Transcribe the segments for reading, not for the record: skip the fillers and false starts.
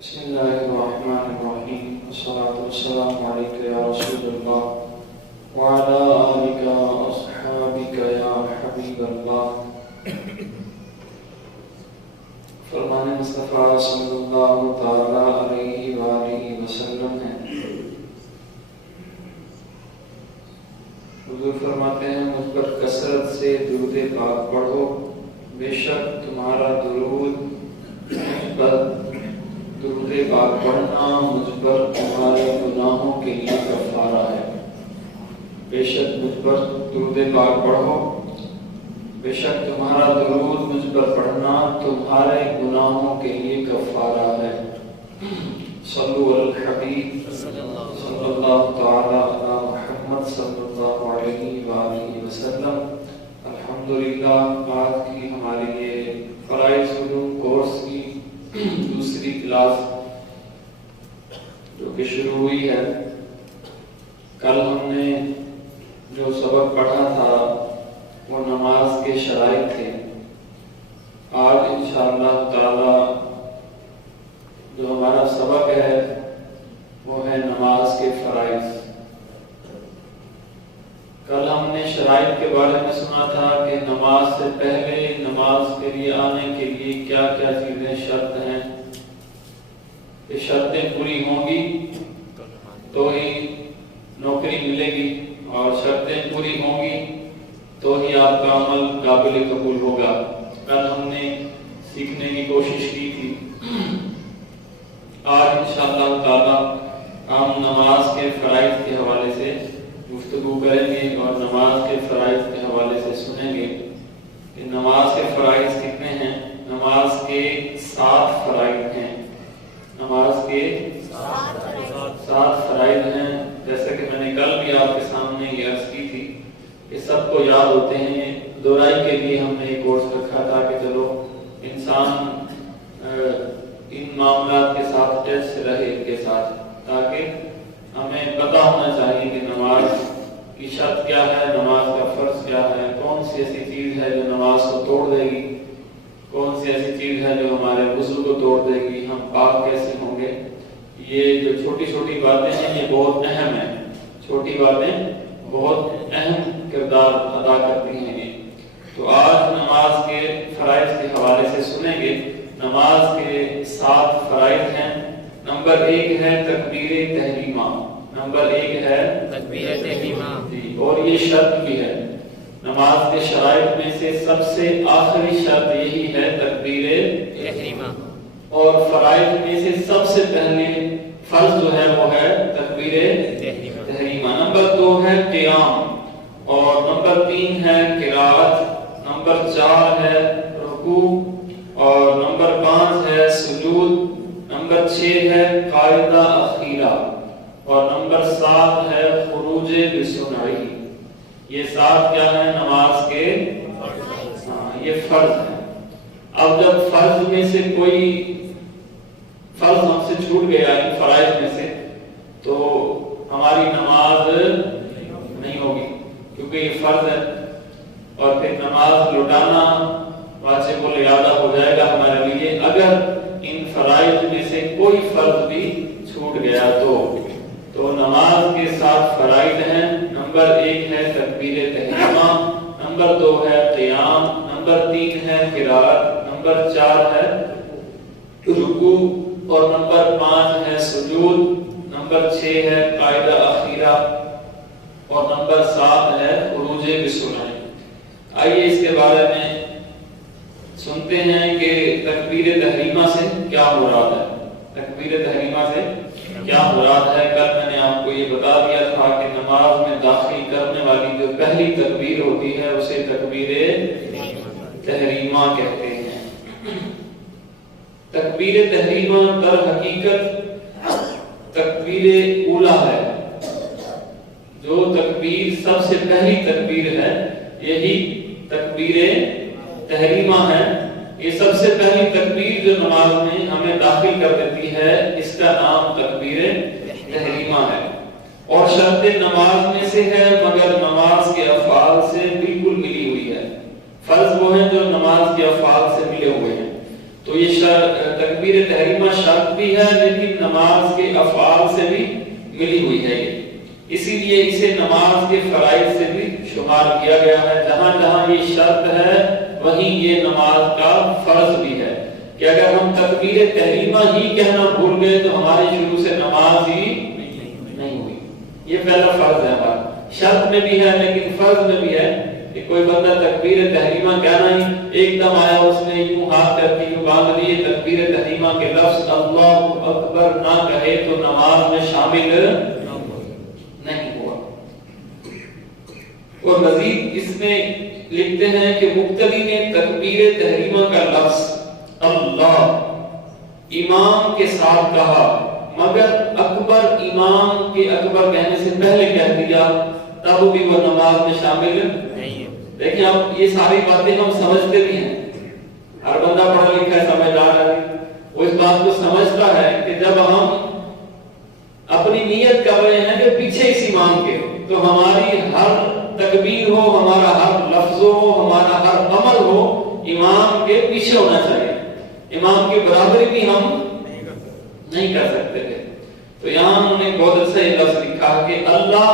بسم الله الرحمن الرحيم والصلاة والسلام عليك يا رسول الله وعلى آلك وأصحابك يا حبيب الله. فرمان مصطفیٰ صلی اللہ تعالیٰ علیہ وآلہ وسلم ہے. حضور فرماتے ہیں مجھ پر کثرت سے درود پاک پڑھو، بے شک تمہارا درود مجھ پر درود پاک پڑھنا مجھ پر تمہارے گناہوں کے لیے کفارہ ہے. بے شک مجھ پر درود پاک پڑھو، بے شک تمہارا درود مجھ پر پڑھنا تمہارے گناہوں کے لیے کفارہ ہے. صلو علی الحبیب صلی اللہ تعالی علی محمد صلی اللہ علیہ وآلہ وسلم. الحمدللہ آج کی ہماری یہ فرائض علوم کورس کی دوسری کلاس جو کہ شروع ہوئی ہے. کل ہم نے جو سبق پڑھا تھا وہ نماز کے شرائط تھے. آج انشاءاللہ تعالی جو ہمارا سبق ہے وہ ہے نماز کے فرائض. کل ہم نے شرائط کے بارے میں سنا تھا کہ نماز سے پہلے نماز کے لیے آنے کے لیے کیا کیا چیزیں شرط ہیں. یہ شرطیں پوری ہوں گی تو ہی نوکری ملے گی، اور شرطیں پوری ہوں گی تو ہی آپ کا عمل قابل قبول ہوگا. کل ہم نے سیکھنے کی کوشش کی تھی. آج انشاءاللہ تعالی ہم نماز کے فرائض کے حوالے سے گفتگو کریں گے اور نماز کے فرائض کے حوالے سے سنیں گے کہ نماز کے فرائض کتنے ہیں. نماز کے 7 فرائض ہیں. نماز کے 7 فرائض ہیں. جیسے کہ میں نے کل بھی آپ کے سامنے یہ عرض کی تھی کہ سب کو یاد ہوتے ہیں. دوہرائی کے لیے ہم نے ایک کورس رکھا تھا کہ چلو انسان ان معاملات کے ساتھ ٹچ رہے ان کے ساتھ، تاکہ ہمیں پتہ ہونا چاہیے کہ نماز کی شرط کیا ہے، نماز کا فرض کیا ہے، کون سی ایسی چیز ہے جو نماز کو توڑ دے گی، کون سی ایسی چیز ہے جو ہمارے وضو کو توڑ دے گی، ہم پاک کیسے ہوں گے. یہ جو چھوٹی چھوٹی باتیں ہیں یہ بہت اہم ہیں. چھوٹی باتیں بہت اہم کردار ادا کرتی ہیں یہ. تو آج نماز کے فرائض کے حوالے سے سنیں گے. نماز کے 7 فرائض ہیں. نمبر 1 ہے تکبیر تحریمہ. نمبر 1 ہے تکبیر تحریمہ، اور یہ شرط بھی ہے. نماز کے شرائط میں سے سب سے آخری شرط یہی ہے تکبیر تحریمہ، اور فرائض میں سے سب سے پہلے فرض جو ہے وہ ہے تکبیر تحریمہ. نمبر 2 ہے قیام، اور نمبر 3 ہے قرات، نمبر 4 ہے رکوع، اور نمبر 5 ہے سجود، نمبر 6 ہے قاعدہ اخیرہ، اور نمبر 7 ہے خروج بسنعی. یہ 7 کیا ہے نماز کے یہ فرض ہے. اب جب فرض میں سے کوئی فرض ہم سے چھوٹ گیا ان فرائض میں سے تو ہماری نماز نہیں ہوگی، کیونکہ یہ فرض ہے. اور پھر نماز لوٹانا واجب الادا ہو جائے گا ہمارے لیے اگر ان فرائض میں سے کوئی فرض بھی چھوٹ گیا تو نماز کے 7 فرائض ہیں. نمبر 1 ہے تکبیر تحریمہ، نمبر 2 ہے قیام، نمبر 3 ہے قرات، نمبر 4 ہے رکوع، اور نمبر 5 ہے سجود، نمبر 6 ہے قاعدہ اخیرہ، اور نمبر 7 ہے خروج بسنعی. آئیے اس کے بارے میں سنتے ہیں کہ تکبیر تحریمہ سے کیا مراد ہے. تکبیر تحریمہ سے کیا مراد ہے. کل میں نے آپ کو یہ بتا دیا تھا کہ نماز میں داخل کرنے والی جو پہلی تکبیر ہوتی ہے اسے تکبیر تحریمہ کہتے ہیں. تکبیر تحریمہ در حقیقت تکبیر اولا ہے. جو تکبیر سب سے پہلی تکبیر ہے یہی تکبیر تحریمہ ہے. یہ سب سے پہلی تکبیر جو نماز میں ہمیں داخل کر دیتی ہے اس کا نام تکبیر تحریمہ ہے. اور شرط نماز میں سے ہے مگر نماز کے افعال سے بالکل ملی ہوئی ہے. فرض وہ ہیں جو نماز کے افعال سے ملے ہوئے ہیں. تو یہ تکبیر تحریمہ شرط بھی ہے لیکن نماز کے افعال سے بھی ملی ہوئی ہے، اسی لیے اسے نماز کے فرائض سے بھی شمار کیا گیا ہے۔ جہاں جہاں یہ شرط ہے وہیں یہ نماز کا فرض بھی ہے کہ اگر ہم تکبیر تحریمہ ہی کہنا بھول گئے تو ہماری شروع سے نماز ہی نہیں ہوئی۔ یہ پہلا فرض ہے ہمارا، شرط میں بھی ہے لیکن فرض میں بھی ہے کہ کوئی بندہ تکبیر تحریمہ کہنا ہی ایک دم آیا، اس نے یوں ہاتھ کر کے یوں باندھ لیے تکبیر تحریمہ کے لفظ اللہ اکبر نہ کہے تو نماز میں شامل نہیں ہوا۔ اور مزید اس میں لکھتے ہیں کہ مقتدی نے تکبیر تحریمہ کا لفظ اللہ امام کے ساتھ کہا مگر اکبر امام کے اکبر کہنے سے پہلے کہہ دیا، تب بھی وہ نماز میں شامل نہیں ہے۔ دیکھیں اب یہ ساری باتیں ہم سمجھتے بھی ہیں، ہر بندہ پڑھا لکھا ہے، سمجھدار ہے، وہ اس بات کو سمجھتا ہے کہ جب ہم اپنی نیت کر رہے ہیں کہ پیچھے اس امام کے، تو ہماری ہر تکبیر ہو، ہمارا ہر لفظ ہو، ہمارا ہر عمل ہو امام کے پیچھے ہونا چاہیے، امام کی برابری بھی ہم نہیں کر سکتے تھے۔ تو یہاں انہوں نے بہت اچھا یہ لفظ لکھا کہ اللہ،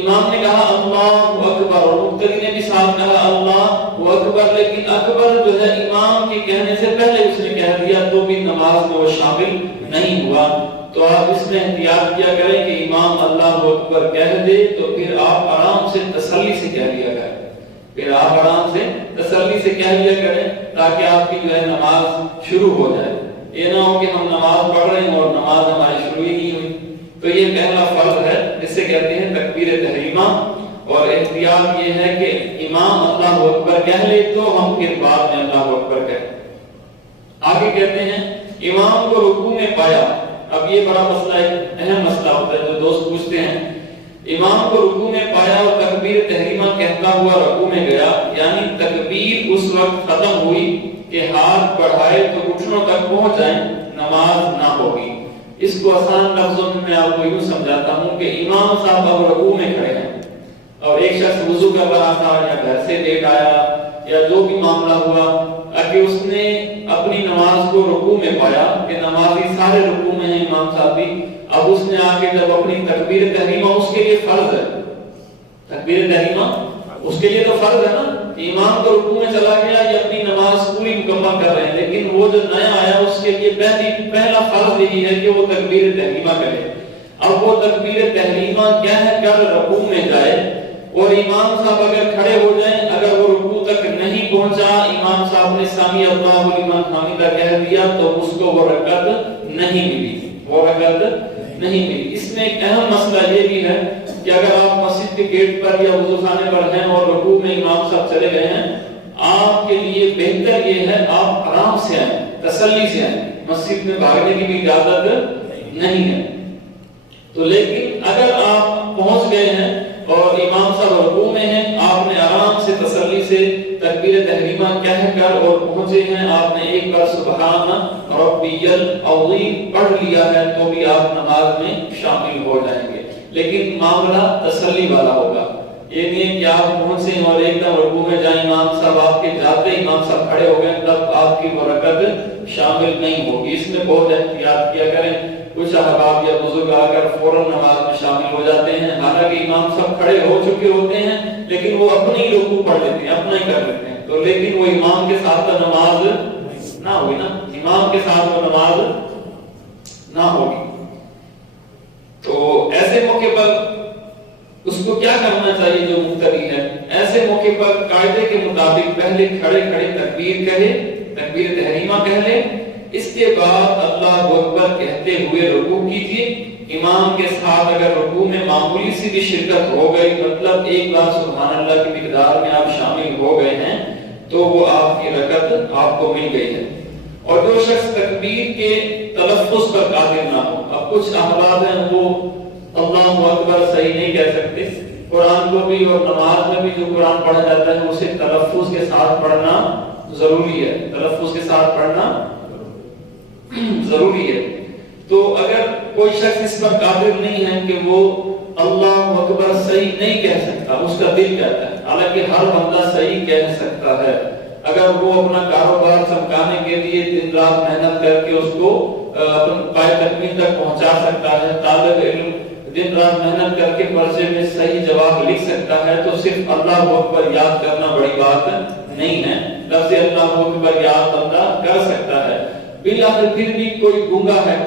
امام نے کہا اللہ اکبر اور مقتدی نے بھی ساتھ کہا اللہ اکبر، لیکن اکبر جو ہے امام کے کہنے سے پہلے اس نے کہہ دیا تو بھی نماز میں وہ شامل نہیں ہوا۔ تو آپ اس میں احتیاط کیا کریں کہ امام اللہ اکبر کہہ دے تو پھر آپ آرام سے تسلی سے کہہ لیا کریں، پھر آپ آرام سے تسلی سے کہہ لیا کریں تاکہ آپ کی جو ہے نماز شروع ہو جائے۔ یہ نہ ہو کہ ہم نماز پڑھ رہے ہیں اور نماز ہماری شروع ہی نہیں ہوئی۔ تو یہ پہلا فرض ہے جسے کہتے ہیں تکبیر تحریمہ، اور احتیاط یہ ہے کہ امام اللہ اکبر کہہ لے تو ہم پھر بعد میں اللہ اکبر کہیں۔ آگے کہتے ہیں امام کو رکوع میں پایا، اب یہ بڑا مسئلہ ہے، اہم مسئلہ ہوتا ہے، جو دوست پوچھتے ہیں امام کو رکوع میں پایا اور تکبیر تحریمہ کہتا ہوا رکوع میں گیا، یعنی تکبیر اس وقت ختم ہوئی کہ ہاتھ بڑھائے تو گھٹنوں تک پہنچ جائیں، نماز نہ ہوگی۔ اس کو آسان لفظوں میں آپ کو یوں سمجھاتا ہوں کہ امام صاحب اب رکوع میں کھڑے ہیں اور ایک شخص وضو کر رہا تھا یا گھر سے لیٹ آیا یا جو بھی معاملہ ہوا، کہ اس نے اپنی نماز کو رکوع میں پایا کہ نمازی سارے رکوع میں ہیں، امام صاحب بھی، اب اس نے آ کے جب اپنی تکبیر تحریمہ، اس کے لیے فرض ہے تکبیر تحریمہ، اس کے لیے تو فرض ہے نا، امام تو رکوع میں چلا گیا، یہ اپنی نماز پوری مکمل کر رہے ہیں، لیکن وہ جو نیا آیا اس کے لیے پہلا فرض یہی ہے کہ وہ تکبیر تحریمہ کرے۔ اب وہ تکبیر تحریمہ کہہ کر رکوع میں جائے اور امام صاحب اگر کھڑے ہو جائیں، اگر وہ رکوع تک نہیں پہنچا، امام صاحب نے سمی اللہ لمن حمدہ کہہ دیا تو اس کو وہ رکعت نہیں ملی، وہ رکعت نہیں ملی۔ اس میں ایک اہم مسئلہ یہ بھی ہے کہ اگر آپ مسجد کے گیٹ پر یا وضو خانے پر ہیں اور رکوع میں امام صاحب چلے گئے ہیں، آپ کے لیے بہتر یہ ہے آپ آرام سے آئیں، تسلی سے آئیں، مسجد میں بھاگنے کی بھی اجازت نہیں ہے۔ تو لیکن اگر آپ پہنچ گئے ہیں اور امام صاحب رکوع میں ہیں، آپ نے آرام سے تسلی سے تکبیر تحریمہ کہہ کر اور پہنچے ہیں، آپ نے ایک بار سبحان ربی العظیم پڑھ لیا ہے تو بھی آپ نماز میں شامل ہو جائیں گے، لیکن معاملہ تسلی والا ہوگا۔ یہ نہیں کہ آپ پہنچے اور ایک دم رکوع میں جائیں، امام صاحب آپ کے جاتے امام صاحب کھڑے ہو گئے تب آپ کی وہ رکعت شامل نہیں ہوگی۔ اس میں بہت احتیاط کیا کریں۔ کچھ احباب یا بزرگ آ کر فوراً نماز میں شامل ہو جاتے ہیں، حالانکہ امام صاحب کھڑے ہو چکے ہوتے ہیں لیکن وہ اپنی رکوع پڑھ لیتے ہیں، اپنا ہی کر لیتے ہیں، تو لیکن وہ امام کے ساتھ تو نماز نہ ہوئی نا، امام کے ساتھ وہ نماز نہ ہوگی۔ تو ایسے موقع پر اس کو کیا کرنا چاہیے جو مقتدی ہے؟ ایسے موقع پر قاعدے کے مطابق پہلے کھڑے کھڑے تکبیر کہے، تکبیر تحریمہ کہہ لے، اس کے بعد اللہ اکبر کہتے ہوئے رکوع کیجیے۔ امام کے ساتھ اگر رکوع میں معمولی سی بھی شرکت ہو گئی، مطلب ایک بار سبحان اللہ کی مقدار میں آپ شامل ہو گئے ہیں، تو وہ آپ کی رکعت آپ کو مل گئی ہے۔ اور جو شخص تکبیر کے تلفظ پر قادر نہ ہو، اب کچھ احباب ہیں وہ اللہ اکبر صحیح نہیں کہہ سکتے، قرآن کو بھی اور نماز میں بھی جو قرآن پڑھا جاتا ہے اسے تلفظ کے ساتھ پڑھنا ضروری ہے، تلفظ کے ساتھ پڑھنا ضروری ہے۔ تو اگر کوئی شخص اس پر قادر نہیں ہے کہ وہ اللہ اکبر صحیح نہیں کہہ سکتا، اس کا دل کہتا ہے، حالانکہ ہر بندہ صحیح کہہ سکتا ہے، اگر وہ اپنا کاروبار چمکانے کے لیے دن رات محنت کر کے اس کو پائے تکمیل تک پہنچا سکتا ہے، طالب علم دن رات محنت کر کے پرچے میں صحیح جواب لکھ سکتا ہے، تو صرف اللہ اکبر یاد کرنا بڑی بات نہیں ہے، لفظ اللہ اکبر یاد بندہ کر سکتا ہے۔ بالآخر پھر بھی کوئی گونگا ہے،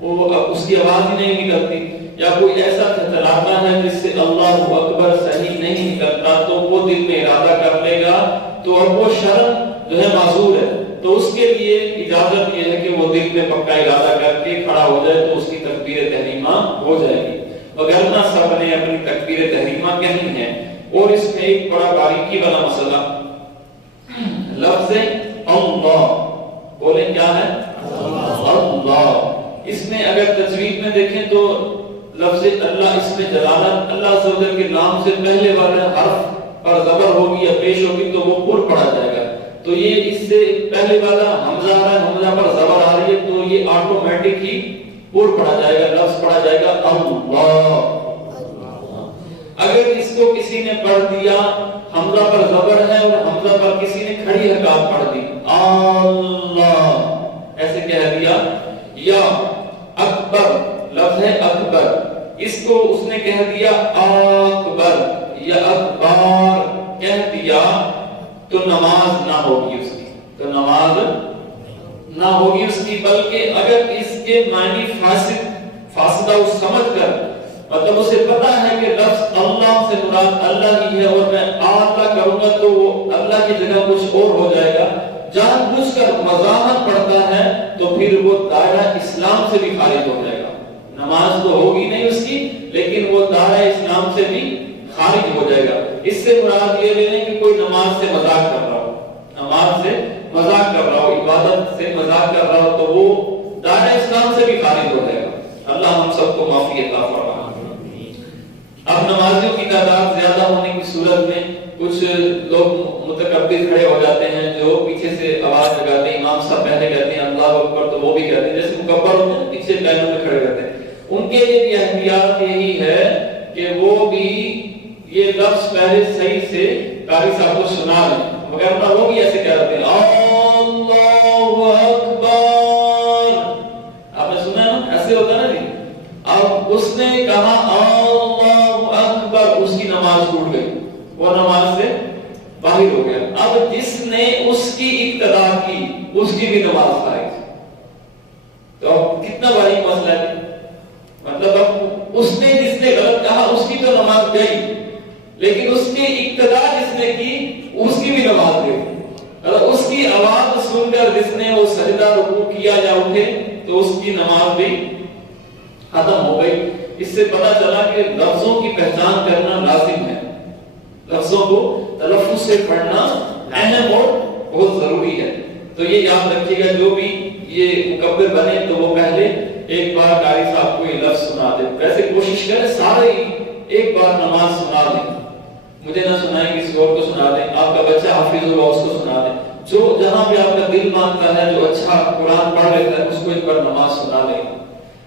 وہ اس کی آواز ہی نہیں نکلتی، یا کوئی ایسا تھتلاتا ہے جس سے اللہ اکبر صحیح نہیں نکلتا، تو وہ دل میں ارادہ کر لے گا، تو اب وہ شرم جو ہے معذور ہے، تو اس کے لیے اجازت یہ ہے کہ وہ دل میں پکا ارادہ کر کے کھڑا ہو جائے، تو اس کی تکبیر تحریمہ ہو جائے گی، وگرنہ سب نے اپنی تکبیر تحریمہ کہنی ہے۔ اور اس میں ایک بڑا باریکی والا مسئلہ، لفظ اللہ، بولیں کیا ہے؟ اللہ۔ اس میں اگر تجوید میں دیکھیں تو لفظ اللہ، اس میں جلالت اللہ عز و جل کے نام سے پہلے والے حرف پر زبر ہوگی یا پیش ہوگی تو وہ پر پڑھا جائے گا، تو یہ اس سے پہلے والا حمزہ آ رہا ہے، حمزہ پر زبر آ رہی ہے، تو یہ آٹومیٹک ہی پر پڑھا جائے گا، لفظ پڑھا جائے گا اللہ۔ اگر اس کو کسی نے پڑھ دیا، حمزہ پر زبر ہے اور حمزہ پر کسی نے کھڑی حرکات پڑھ دی، اللہ ایسے کہہ دیا، یا اکبر، لفظ ہے اکبر، اس کو اس نے کہہ دیا اکبر یا اکبار کہہ دیا، تو نماز نہ ہوگی اس کی، تو نماز نہ ہوگی اس کی، بلکہ اگر اس کے معنی فاسدہ اس سمجھ کر، مطلب اسے پتا ہے کہ لفظ اللہ سے مراد اللہ ہی ہے اور میں اللہ کروں گا تو وہ اللہ کی جگہ کچھ اور ہو جائے گا، جان بوجھ کر مزاحمت پڑھتا ہے، تو پھر وہ دائرہ اسلام سے بھی خارج ہو جائے گا، نماز تو ہوگی نہیں اس کی، لیکن وہ دائرہ اسلام سے بھی خارج ہو جائے گا۔ اس سے مراد یہ نہیں کہ کوئی نماز سے مذاق کر رہا ہو، نماز سے مذاق کر رہا ہو، عبادت سے مذاق کر رہا ہو، تو وہ دائرہ اسلام سے بھی خارج ہو جائے گا۔ اللہ ہم سب کو معافی عطا فرمائے۔ اب نمازیوں کی تعداد زیادہ ہونے کی صورت میں کچھ لوگ متکبر کھڑے ہو جاتے ہیں، جو پیچھے سے آواز لگاتے ہیں، امام صاحب پہلے کہتے ہیں اللہ اکبر تو وہ بھی کہتے ہیں، جیسے مکبر ہوتے ہیں پیچھے لائنوں میں کھڑے رہتے ہیں، ان کے لیے بھی احتیاط یہی ہے کہ وہ بھی یہ لفظ پہلے صحیح سے قاری صاحب کو سنا لیں، مگر وہ بھی ایسے کہتے ہیں اللہ اکبر، آپ نے سنا ہے نا ایسے ہوتا ہے نا جی، اب اس نے کہا اللہ اکبر، اس کی نماز ٹوٹ گئی، وہ نماز سے باہر ہو گیا۔ اب جس نے اس کی ابتدا کی اس کی بھی نماز خارج، تو اب کتنا بڑی مسئلہ ہے، مطلب اب اس نے جس نے غلط کہا اس کی تو نماز گئی، لیکن اس کی ابتدا جس نے کی اس کی بھی نماز گئی، اگر اس کی آواز سن کر جس نے وہ سجدہ رکوع کیا یا اٹھے تو اس کی نماز بھی ختم ہو گئی۔ اس سے پتہ چلا کہ لفظوں کی پہچان کرنا لازم ہے، لفظوں کو تلفظ سے پڑھنا اہم اور بہت ضروری ہے۔ تو یہ یاد رکھیے گا، جو بھی یہ مکبر بنے تو وہ پہلے ایک بار قاری صاحب کو یہ لفظ سنا دے، ویسے کوشش کریں سارے ہی ایک بار نماز سنا دیں، مجھے نہ سنائیں کسی اور کو سنا دیں، آپ کا بچہ حافظ ہوگا اس کو سنا دیں، جو جہاں پہ آپ کا دل مانتا ہے، جو اچھا قرآن پڑھ لیتا ہے اس کو ایک بار نماز سنا دیں۔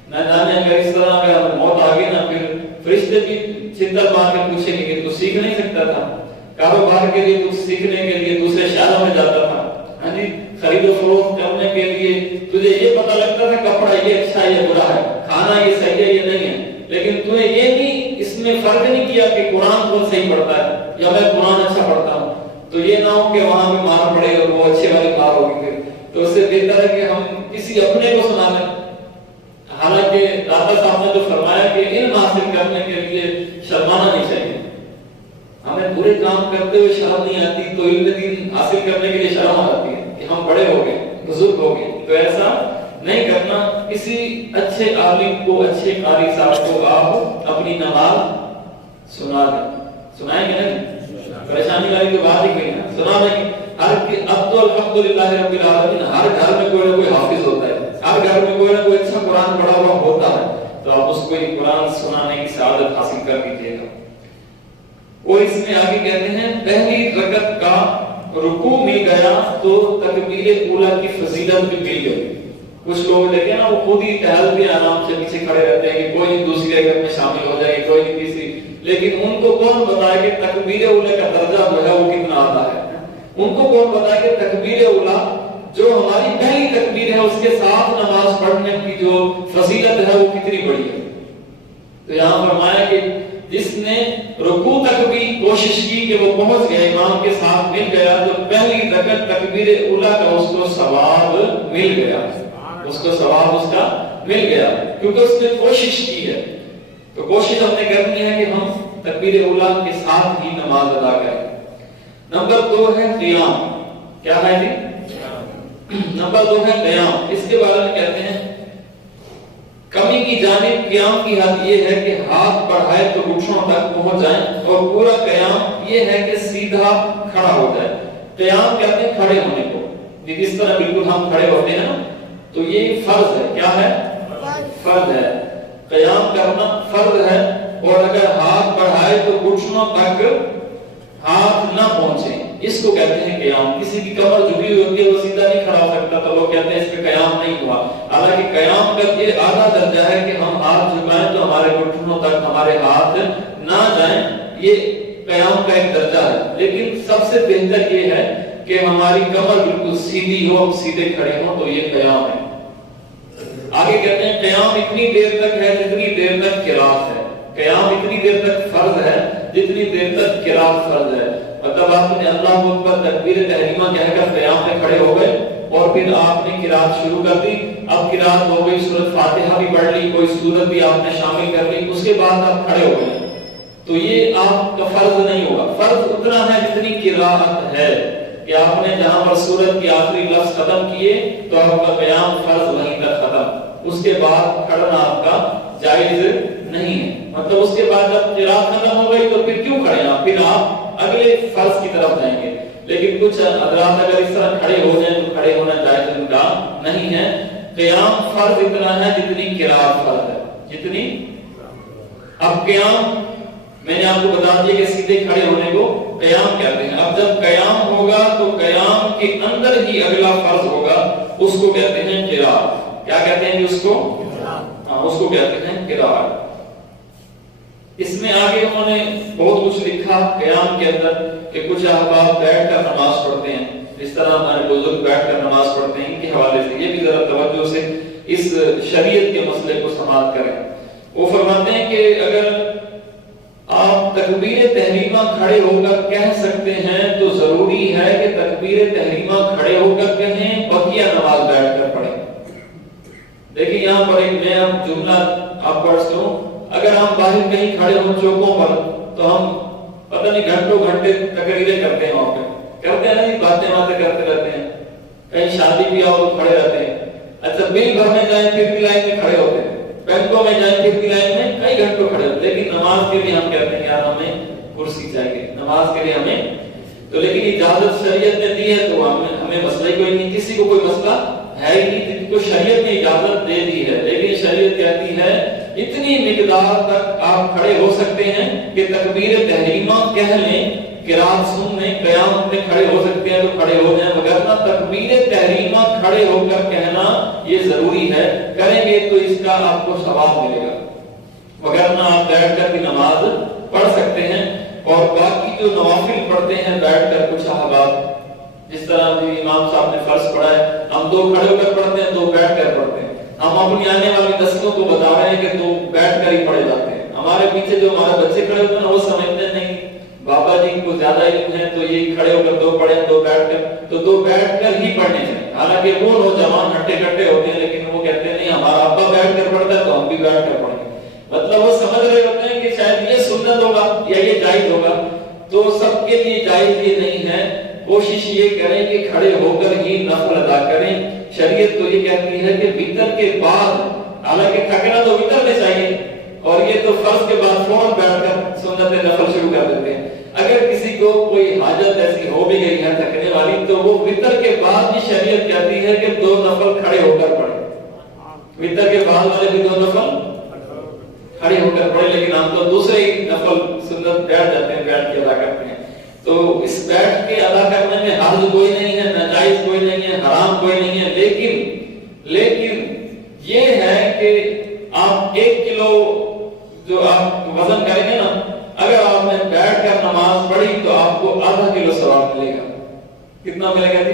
نہ جانے اگر اس طرح اگر موت آ گئی نا، پھر فرشتے بھی چھتر مار کے پوچھیں گے کہ تو سیکھ نہیں سکتا تھا، کاروبار کے لیے تو سیکھنے کے لیے دوسرے شہروں میں جاتا تھا، ہاں جی خرید و فروخت کرنے کے لیے تجھے یہ پتہ لگتا تھا کپڑا یہ اچھا یہ برا ہے، کھانا یہ صحیح ہے یہ نہیں ہے، لیکن تو نے یہ نہیں اس میں فرق نہیں کیا کہ قرآن کون صحیح پڑھتا ہے یا میں قرآن اچھا پڑھتا ہوں، تو یہ نہ ہو کہ وہاں پہ مار پڑے اور وہ اچھے والی مار ہوگی، پھر تو اس سے بہتر ہے کہ ہم کسی اپنے کو سنا لیں۔ حالانکہ دادا صاحب نے جو فرمایا کہ علم حاصل کرنے کے لیے شرمانا نہیں چاہیے، ہمیں برے کام کرتے ہوئے شرم نہیں آتی تو علم دین حاصل کرنے کے لیے شرم آتی ہے کہ ہم بڑے ہو گئے بزرگ ہو گئے، تو ایسا نہیں کرنا۔ کسی اچھے عالم کو اچھے قاری صاحب کو آپ اپنی نماز سنا دیں، سنائیں گے نہیں پریشانی والی تو بات ہی کہیں نا، سنا دیں۔ اب تو الحمدللہ رب العالمین ہر گھر میں کوئی نہ کوئی حافظ ہوتا ہے، ہر گھر میں کوئی نہ کوئی اچھا قرآن پڑھا ہوا ہوتا ہے، تو آپ اس کو یہ قرآن سنانے کی سعادت حاصل کر دیجیے گا۔ اور اس میں آگے کہتے ہیں پہلی رکعت کا رکوع مل گیا تو تکبیر اولیٰ کی فضیلت بھی مل گئی۔ کچھ لوگ دیکھیں نا وہ خود ہی ٹہلتے ہیں آرام سے پیچھے کھڑے رہتے ہیں کہ کوئی دوسری رکعت میں شامل ہو جائے کوئی نہیں تیسری، لیکن ان کو کون بتائے کہ تکبیر اولیٰ کا درجہ جو ہے وہ کتنا آتا ہے، ان کو کون بتائے کہ تکبیر اولیٰ جو ہماری پہلی تکبیر ہے اس کے ساتھ نماز پڑھنے کی جو فضیلت ہے وہ کتنی بڑی ہے۔ تو یہاں فرمایا کہ جس نے رکوع تک بھی کوشش کی کہ وہ پہنچ گیا، امام کے ساتھ مل گیا، تو پہلی رکعت تکبیر اولیٰ کا اس کو ثواب مل گیا، اس کو ثواب اس کا مل گیا، کیونکہ اس نے کوشش کی ہے۔ تو کوشش ہم نے کرنی ہے کہ ہم تکبیر اولیٰ کے ساتھ ہی نماز ادا کریں۔ نمبر 2 ہے قیام۔ کیا ہے جی؟ نمبر 2 ہے قیام۔ اس کے بارے میں کہتے ہیں کمی کی جانب قیام کی حد یہ ہے کہ ہاتھ بڑھائے تو گھٹنوں تک پہنچ جائیں، اور پورا قیام یہ ہے کہ سیدھا کھڑا ہو جائے۔ قیام کہتے ہیں کھڑے ہونے کو، جس طرح بالکل ہم کھڑے ہوتے ہیں نا، تو یہ فرض ہے۔ کیا ہے؟ فرض ہے، قیام کرنا فرض ہے۔ اور اگر ہاتھ بڑھائے تو گھٹنوں تک ہاتھ نہ پہنچے، اس کو کہتے ہیں قیام۔ کسی کی کمر جھکی ہوئی ہوتی ہے، وہ سیدھا نہیں کھڑا ہو سکتا، تو لوگ کہتے ہیں اس پہ قیام نہیں ہوا۔ حالانکہ قیام کا یہ اعلیٰ درجہ ہے کہ ہم ہاتھ جھکائیں تو ہمارے گھٹنوں تک ہمارے ہاتھ نہ جائیں، یہ قیام کا ایک درجہ ہے۔ لیکن سب سے بہتر یہ ہے کہ ہماری کمر بالکل سیدھی ہو، ہم سیدھے کھڑے ہوں، تو یہ قیام ہے۔ آگے کہتے ہیں قیام اتنی دیر تک ہے جتنی دیر تک قرات ہے۔ قیام اتنی دیر تک فرض ہے جتنی دیر تک قرات فرض ہے۔ مطلب آپ نے اللہ اکبر تکبیر تحریمہ کہہ کر قیام میں کھڑے ہو گئے، اور پھر آپ نے قرات شروع کر دی۔ اب قرات ہو گئی، سورۃ فاتحہ بھی پڑھ لی، کوئی سورت بھی آپ نے شامل کر لی، اس کے بعد آپ کھڑے ہو گئے، تو یہ آپ کا فرض نہیں ہوگا۔ فرض اتنا ہے جتنی قرات ہے، کہ آپ نے جہاں پر سورت کی آخری لفظ ختم کیے تو آپ کا قیام فرض وہیں تک ختم، اس کے بعد کھڑنا آپ کا جائز نہیں ہے۔ مطلب اس کے بعد جب قرات ختم ہو گئی تو پھر کیوں کھڑے ہیں؟ پھر آپ اگلے فرض کی طرف جائیں گے۔ لیکن کچھ حضرات اگر اس طرح کھڑے ہو جائیں تو کھڑے ہونا جائز ان کا نہیں ہے۔ قیام فرض اتنا ہے جتنی قرات فرض ہے، جتنی۔ اب قیام میں نے آپ کو بتا دیا کہ سیدھے کھڑے ہونے کو قیام کہتے ہیں۔ اب جب قیام ہوگا تو قیام کے اندر ہی اگلا فرض ہوگا، اس کو کہتے ہیں قرات۔ کیا کہتے ہیں اس کو؟ اس کو کہتے ہیں قرات۔ اس میں آگے انہوں نے بہت کچھ لکھا قیام کے اندر، کہ کچھ احباب بیٹھ کر نماز پڑھتے ہیں، جس طرح ہمارے بزرگ بیٹھ کر نماز پڑھتے ہیں، ان کے حوالے سے یہ بھی ذرا توجہ سے اس شریعت کے مسئلے کو سماعت کریں۔ وہ فرماتے ہیں کہ اگر آپ تکبیر تحریمہ کھڑے ہو کر کہہ سکتے ہیں تو ضروری ہے کہ تکبیر تحریمہ کھڑے ہو کر کہیں، بقیہ نماز بیٹھ کر پڑھیں۔ دیکھیں یہاں پر ایک نیا جملہ آپ پڑھ سکتے ہو، اگر ہم باہر کہیں کھڑے ہوں چوکوں پر تو ہم پتہ نہیں گھنٹوں گھنٹے تقریریں کرتے ہیں، وہاں پہ کرتے ہیں نا، باتیں کرتے رہتے ہیں، کہیں شادی بھی ہو تو کھڑے رہتے ہیں۔ اچھا بل بھرنے جائیں پھر بھی لائن میں کھڑے ہوتے ہیں، بینکوں میں جائیں پھر بھی لائن میں کئی گھنٹوں کھڑے ہوتے ہیں، لیکن نماز کے لیے ہم کہتے ہیں یار ہمیں کرسی چاہیے، نماز کے لیے ہمیں تو، لیکن اجازت شریعت نے دی ہے تو ہمیں مسئلہ ہی کوئی نہیں، کسی کو کوئی مسئلہ ہے ہی نہیں، جن کو شریعت نے اجازت دے دی ہے۔ لیکن شریعت کہتی ہے اتنی مقدار تک آپ کھڑے ہو سکتے ہیں کہ تکبیر تحریمہ کہہ لیں، قرات سن لیں، قیام میں کھڑے ہو سکتے ہیں تو کھڑے ہو جائیں، وگرنہ تکبیر تحریمہ کھڑے ہو کر کہنا یہ ضروری ہے، کریں گے تو اس کا آپ کو ثواب ملے گا، وگرنہ آپ بیٹھ کر بھی نماز پڑھ سکتے ہیں۔ اور باقی جو نوافل پڑھتے ہیں بیٹھ کر، کچھ احباب جس طرح امام صاحب نے فرض پڑھا ہے، ہم دو کھڑے ہو کر پڑھتے ہیں، دو بیٹھ کر پڑھتے ہیں، ہم اپنی آنے والی نسلوں کو بتا رہے ہیں کہ دو بیٹھ کر ہی پڑھے جاتے ہیں۔ ہمارے پیچھے جو ہمارے بچے کھڑے ہوتے ہیں وہ سمجھتے نہیں بابا جی کو زیادہ علم ہے تو یہ کھڑے ہو کر دو پڑھیں، دو بیٹھ کر، تو دو بیٹھ کر ہی پڑھنے چاہیے۔ حالانکہ وہ نوجوان ہٹے کٹے ہوتے ہیں، لیکن وہ کہتے ہیں نہیں ہمارا ابا بیٹھ کر پڑھتا ہے تو ہم بھی بیٹھ کر پڑھیں گے۔ مطلب وہ سمجھ رہے ہوتے ہیں کہ شاید یہ سنت ہوگا یا یہ جائز ہوگا، تو سب کے لیے جائز یہ نہیں ہے۔ کوشش یہ کریں کہ کھڑے ہو کر ہی نفل ادا کریں۔ شریعت تو یہ کہتی ہے کہ وتر کے بعد، حالانکہ تھکنا تو وتر میں چاہیے، اور یہ تو فرض کے بعد فوراً بیٹھ کر سنت نفل شروع کر دیتے ہیں۔ اگر کسی کو کوئی حاجت ایسی ہو بھی گئی ہے تھکنے والی، تو وہ وتر کے بعد بھی شریعت کہتی ہے کہ دو نفل کھڑے ہو کر پڑھیں۔ وتر کے بعد والے بھی دو نفل کھڑے ہو کر پڑھیں، لیکن ہم تو دوسرے ہی نفل سنت بیٹھ جاتے ہیں، بیٹھ کے ادا کرتے ہیں۔ تو اس بیٹھ کے ادا کرنے میں حرج کوئی نہیں ہے، ناجائز کوئی نہیں ہے، حرام کوئی نہیں ہے، لیکن یہ ہے کہ آپ 1 کلو جو آپ وزن کریں گے نا، اگر آپ نے بیٹھ کر نماز پڑھی تو آپ کو ½ کلو ثواب ملے گا۔ کتنا ملے گا جی؟